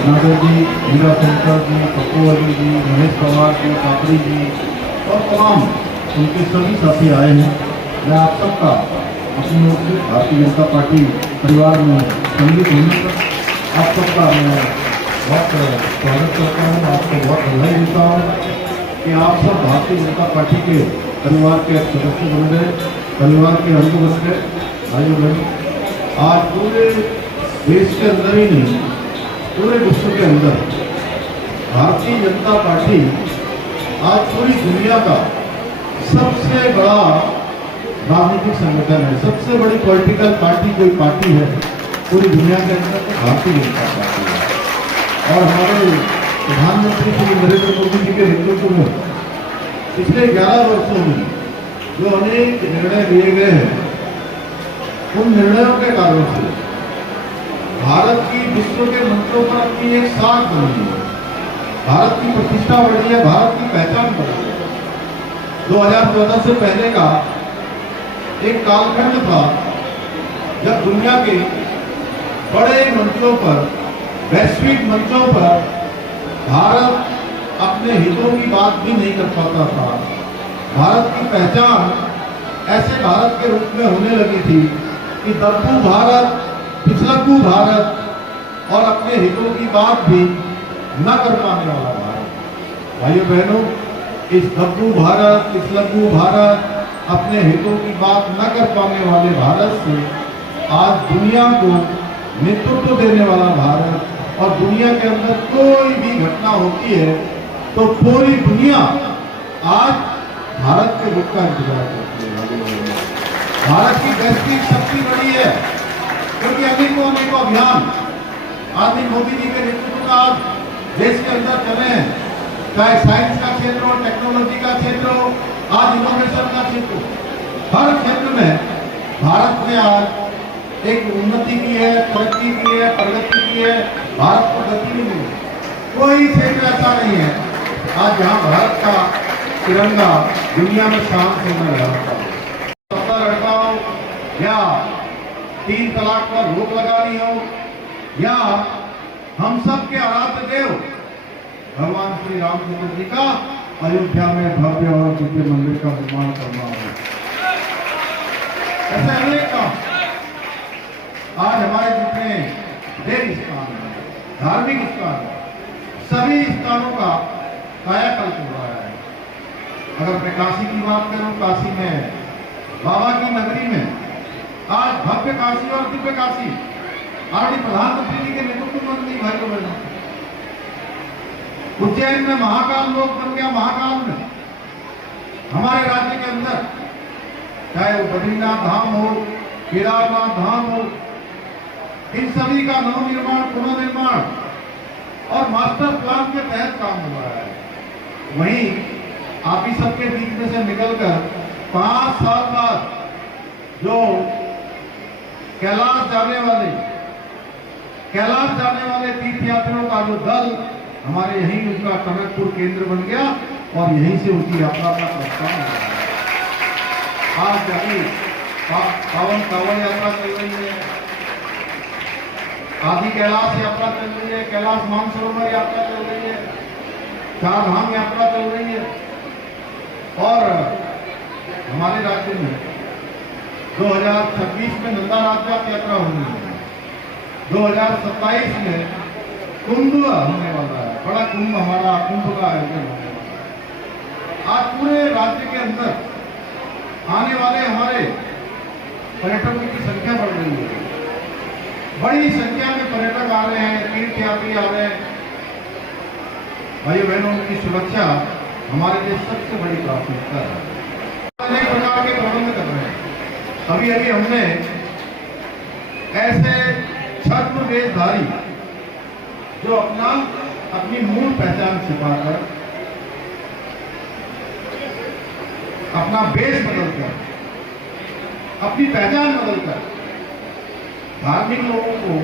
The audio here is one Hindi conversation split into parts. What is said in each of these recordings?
रत्नाकर जी, मीरा शंकर जी, पप्पू अली जी, महेश पवार जी, काकड़ी जी और तमाम उनके सभी साथी आए हैं। मैं आप सबका अपनी ओर से भारतीय जनता पार्टी परिवार में सम्मिलित होने पर आप सबका मैं बहुत स्वागत करता हूँ, आपको बहुत बधाई देता हूँ कि आप सब भारतीय जनता पार्टी के परिवार के सदस्य बन गए, परिवार के अंग बन गए। भाइयों बहनों, आज पूरे देश के अंदर ही नहीं, पूरे विश्व के अंदर भारतीय जनता पार्टी आज पूरी दुनिया का सबसे बड़ा राजनीतिक संगठन है। सबसे बड़ी पॉलिटिकल पार्टी कोई पार्टी है पूरी दुनिया के अंदर तो भारतीय जनता पार्टी है। और हमारे प्रधानमंत्री श्री नरेंद्र मोदी जी के नेतृत्व में पिछले 11 वर्षों में जो अनेक निर्णय लिए गए हैं, उन निर्णयों के कारण से भारत की विश्व के मंचों पर अपनी एक साख बनी है, भारत की प्रतिष्ठा बढ़ी है, भारत की पहचान बढ़ी है। 2014 से पहले का एक कालखंड था जब दुनिया के बड़े मंचों पर, वैश्विक मंचों पर भारत अपने हितों की बात भी नहीं कर पाता था। भारत की पहचान ऐसे भारत के रूप में होने लगी थी कि दब्बू भारत, पिछलग्गू भारत और अपने हितों की बात भी न कर पाने वाला भारत। भाइयों बहनों, इस दब्बू भारत, पिछलग्गू भारत, अपने हितों की बात न कर पाने वाले भारत से आज दुनिया को नेतृत्व देने वाला भारत, और दुनिया के अंदर कोई भी घटना होती है तो पूरी दुनिया आज भारत के रुख का इंतजार करती है। भारत की वैश्विक शक्ति बड़ी है क्योंकि अनेकों अभियान आदि मोदी जी के नेतृत्व में आज देश के अंदर चले हैं, चाहे साइंस का क्षेत्र हो, टेक्नोलॉजी का क्षेत्र हो, आज इनोवेशन का क्षेत्र हो, हर क्षेत्र में भारत ने आज एक उन्नति की है, तरक्की की है, प्रगति की है, भारत को गति मिली है। कोई क्षेत्र ऐसा नहीं है आज जहां भारत का तिरंगा दुनिया में शान से न लहराता हो। लड़का हो या 3 तलाक पर रोक लगानी हो या हम सब के आराध्य देव भगवान श्री रामचंद्र जी का अयोध्या में भव्य और दिव्य मंदिर का निर्माण करना हो, ऐसे अनेक काम आज हमारे जितने देव स्थान हैं, धार्मिक स्थान हैं, सभी स्थानों का कायाकल्प हो रहा है। अगर मैं काशी की बात करूं, काशी में बाबा की नगरी में आज भव्य काशी और दिव्य काशी आदरणीय प्रधानमंत्री जी के नेतृत्व में बन गई। भाइयों बहनों, उज्जैन में महाकाल लोक बन गया। महाकाल में हमारे राज्य के अंदर चाहे वो बद्रीनाथ धाम हो, केदारनाथ धाम हो, इन सभी का नवनिर्माण, पुनर्निर्माण और मास्टर प्लान के तहत काम हो रहा है। वहीं आप ही सबके बीच में से निकलकर 5 साल बाद जो कैलाश जाने वाले तीर्थ यात्रियों का जो दल हमारे यहीं उनका टनकपुर केंद्र बन गया और यहीं से उनकी यात्रा का प्रस्थान हो रहा है। आज जबकि पावन कांवड़ यात्रा चल रही है, आदि कैलाश यात्रा चल रही है, कैलाश मानसरोवर यात्रा चल रही है, 4 धाम यात्रा चल रही है, और हमारे राज्य में 2026 में नंदा राज्यात यात्रा होनी है, 2027 में कुंभ होने वाला है, बड़ा कुंभ, हमारा कुंभ का आयोजन होने वाला है। आज पूरे राज्य के अंदर आने वाले हमारे पर्यटकों की संख्या बढ़ रही है, बड़ी संख्या में पर्यटक आ रहे हैं, तीर्थयात्री आ रहे हैं। भाइयों बहनों, की सुरक्षा हमारे लिए सबसे बड़ी प्राथमिकता है। अनेक प्रकार के प्रबंध कर रहे हैं। अभी अभी हमने ऐसे छद्म वेशधारी जो अपनी मूल पहचान छिपाकर, अपना वेश बदलकर, अपनी पहचान बदलकर धार्मिक लोगों को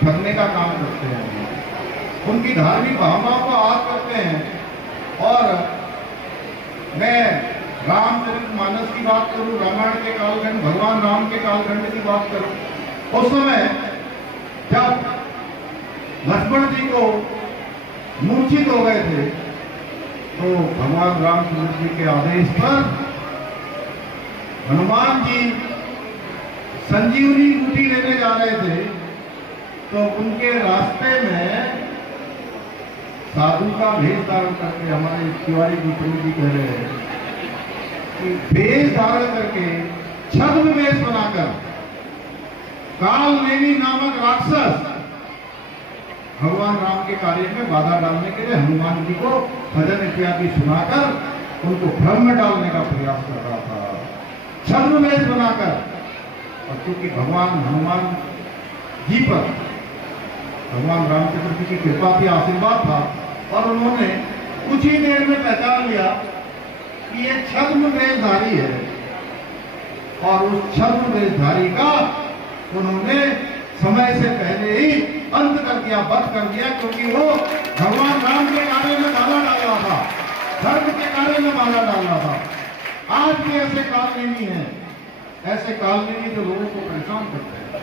ठगने का काम करते हैं, उनकी धार्मिक भावनाओं को आहत करते हैं। और मैं रामचरितमानस की बात करूं, रामायण के कालखंड, भगवान राम के कालखंड की बात करूं, उस समय जब लक्ष्मण जी को मूर्छित हो गए थे, तो भगवान रामचंद्र जी के आदेश पर हनुमान जी संजीवनी बूटी लेने जा रहे थे, तो उनके रास्ते में साधु का भेष धारण करके, हमारे तिवारी प्रभु जी कह रहे हैं कि भेष धारण करके छद्म वेश बनाकर काल नेमी नामक राक्षस भगवान राम के कार्य में बाधा डालने के लिए हनुमान जी को भजन इत्यादि सुनाकर उनको भ्रम में डालने का प्रयास कर रहा था, छद्म वेश बनाकर। और क्योंकि भगवान हनुमान जी पर भगवान रामचंद्र जी की कृपा थी, आशीर्वाद था, और उन्होंने कुछ ही देर में पहचान लिया कि ये छद्म वेशधारी है, और उस छद्म वेशधारी का उन्होंने समय से पहले ही अंत कर दिया, वध कर दिया, क्योंकि वो भगवान राम के कार्य में बाधा डाल रहा था, धर्म के कार्य में बाधा डाल रहा था। आज भी ऐसे कालनेमी हैं, ऐसे कालनेमी जो लोगों को परेशान करते हैं,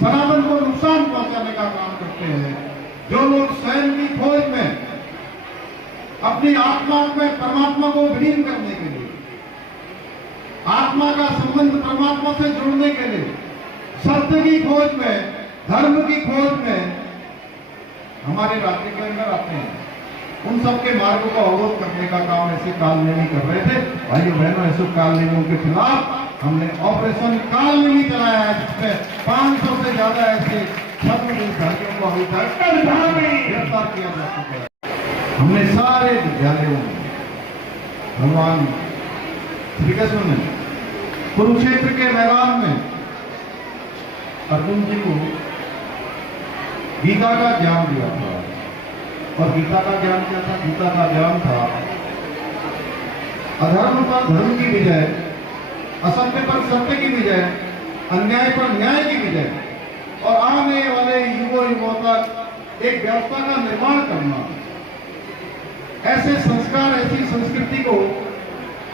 सनातन को नुकसान पहुंचाने का काम करते हैं, जो लोग स्वयं की खोज में अपनी आत्मा में परमात्मा को विलीन करने के लिए, आत्मा का संबंध परमात्मा से जोड़ने के लिए, सत्य की खोज में, धर्म की खोज में हमारे राज्य के अंदर आते हैं, उन सबके मार्ग को अवरोध करने का काम ऐसे कालनेमी कर रहे थे। भाइयों बहनों, ऐसे कालनेमियों के खिलाफ हमने ऑपरेशन कालनेमी चलाया है, जिसमें 500 से ज्यादा ऐसे छद्म वेशधारियों को अभी तक गिरफ्तार किया जा चुका है। हमने सारे विद्यालयों में भगवान श्री कृष्ण ने कुरुक्षेत्र के मैदान में अर्जुन जी को गीता का ज्ञान दिया था, और गीता का ज्ञान क्या था? गीता का ज्ञान था अधर्म पर धर्म की विजय, असत्य पर सत्य की विजय, अन्याय पर न्याय की विजय, और आने वाले युगों युगों तक एक व्यवस्था का निर्माण करना। ऐसे संस्कार, ऐसी संस्कृति को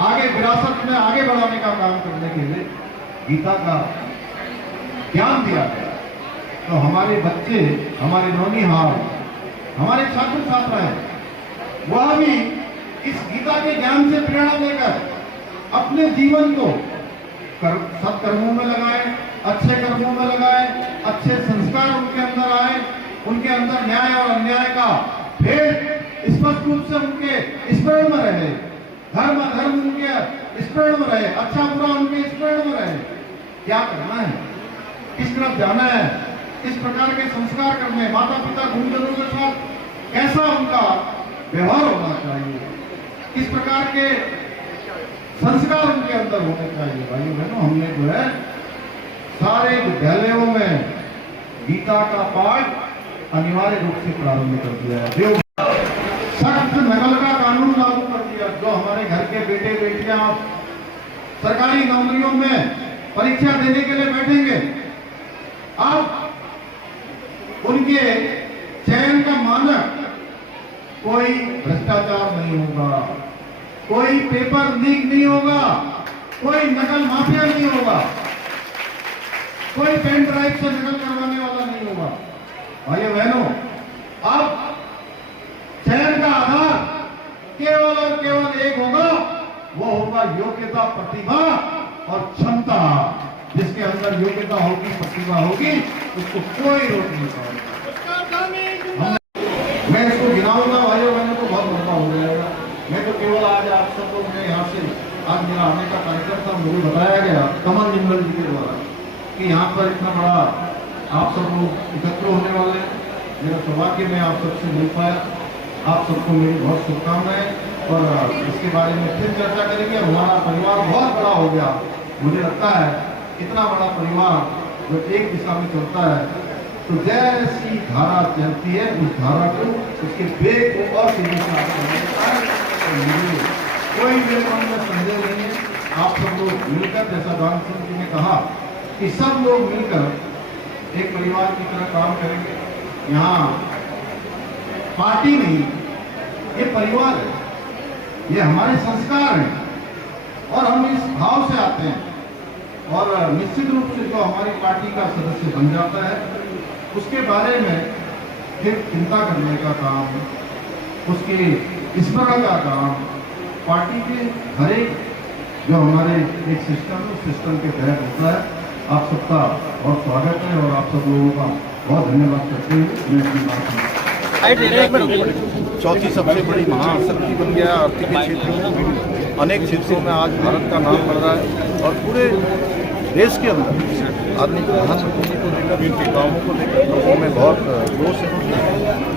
आगे विरासत में आगे बढ़ाने का काम करने के लिए गीता का ज्ञान दिया गया। तो हमारे बच्चे, हमारे नौनिहाल, हमारे छात्र छात्राएं, वह भी इस गीता के ज्ञान से प्रेरणा लेकर अपने जीवन को सत्कर्मों में लगाएं, अच्छे कर्मों में लगाएं, अच्छे संस्कार उनके अंदर आए, उनके अंदर न्याय और अन्याय का भेद स्पष्ट रूप से उनके स्मरण में रहे, धर्म अधर्म उनके स्मरण में रहे, अच्छा बुरा उनके स्मरण में रहे। क्या करना है, किस तरफ जाना है, इस प्रकार के संस्कार करने, माता पिता गुरुजनों के साथ कैसा उनका व्यवहार होना चाहिए, किस प्रकार के संस्कार उनके अंदर होने चाहिए। भाइयों बहनों, हमने जो है सारे विद्यालयों में गीता का पाठ अनिवार्य रूप से प्रारंभ कर दिया है। सख्त नकल का कानून लागू कर दिया। जो हमारे घर के बेटे बेटियां सरकारी नौकरियों में परीक्षा देने के लिए बैठेंगे, अब उनके चयन का मानक कोई भ्रष्टाचार नहीं होगा, कोई पेपर लीक नहीं होगा, कोई नकल माफिया नहीं होगा, कोई पेन ड्राइव से नकल करवाने वाला नहीं होगा। भाइयों बहनों, अब चयन का आधार केवल और केवल एक होगा, वो होगा योग्यता, प्रतिभा और क्षमता। जिसके अंदर योग्यता होगी, प्रतिभा होगी, उसको कोई रोक नहीं पाएगा। मैं इसको गिनाऊंगा भाइयों बहनों, को बहुत लंबा हो जाएगा। मैं तो केवल आज आप सब लोग, मैं यहाँ से आज मेरा आने का कार्यक्रम था, मुझे बताया गया कमल जिंगल जी के द्वारा कि यहाँ पर इतना बड़ा आप सब लोग एकत्र होने वाले हैं। मेरा सौभाग्य में आप सबसे मिल पाया। आप सबको मेरी बहुत शुभकामनाएं, और इसके बारे में फिर चर्चा करेंगे। हमारा परिवार बहुत बड़ा हो गया, मुझे लगता है इतना बड़ा परिवार जो एक दिशा में चलता है, तो जैसी धारा चलती है उस धारा को, उसके वेग को और सीधी से आगे बढ़ाता है। कोई मेरे मन में संदेह नहीं है। आप सब लोग मिलकर, जैसा दान सिंह जी ने कहा कि सब लोग मिलकर एक परिवार की तरह काम करेंगे। यहाँ पार्टी नहीं, ये परिवार है, ये हमारे संस्कार हैं, और हम इस भाव से आते हैं। और निश्चित रूप से जो हमारी पार्टी का सदस्य बन जाता है, उसके बारे में फिर चिंता करने का काम, उसके स्मरण का काम पार्टी के हर एक जो हमारे एक सिस्टम है उस सिस्टम के तहत होता है। आप सबका बहुत स्वागत है और आप सब लोगों का बहुत धन्यवाद करते हुए मैं अपनी बात चौथी सबसे बड़ी महाशक्ति बन गया आर्थिक क्षेत्र में। अनेक क्षेत्रों में आज भारत का नाम बढ़ रहा है और पूरे देश के अंदर आदमी प्रधानमंत्री जी को लेकर, उनके कामों को लेकर लोगों में बहुत जोश है।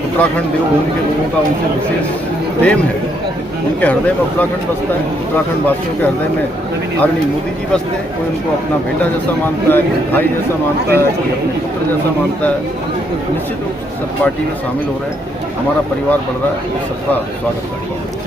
उत्तराखंड देवभूमि के लोगों का उनसे विशेष प्रेम है। उनके हृदय में उत्तराखंड बसता है। उत्तराखंड वासियों के हृदय में आदरणीय मोदी जी बसते हैं। कोई उनको अपना बेटा जैसा मानता है, कोई भाई जैसा मानता है, कोई अपने पुत्र जैसा मानता है। निश्चित रूप से सब पार्टी में शामिल हो रहे हैं। हमारा परिवार बढ़ रहा है, सबका स्वागत है।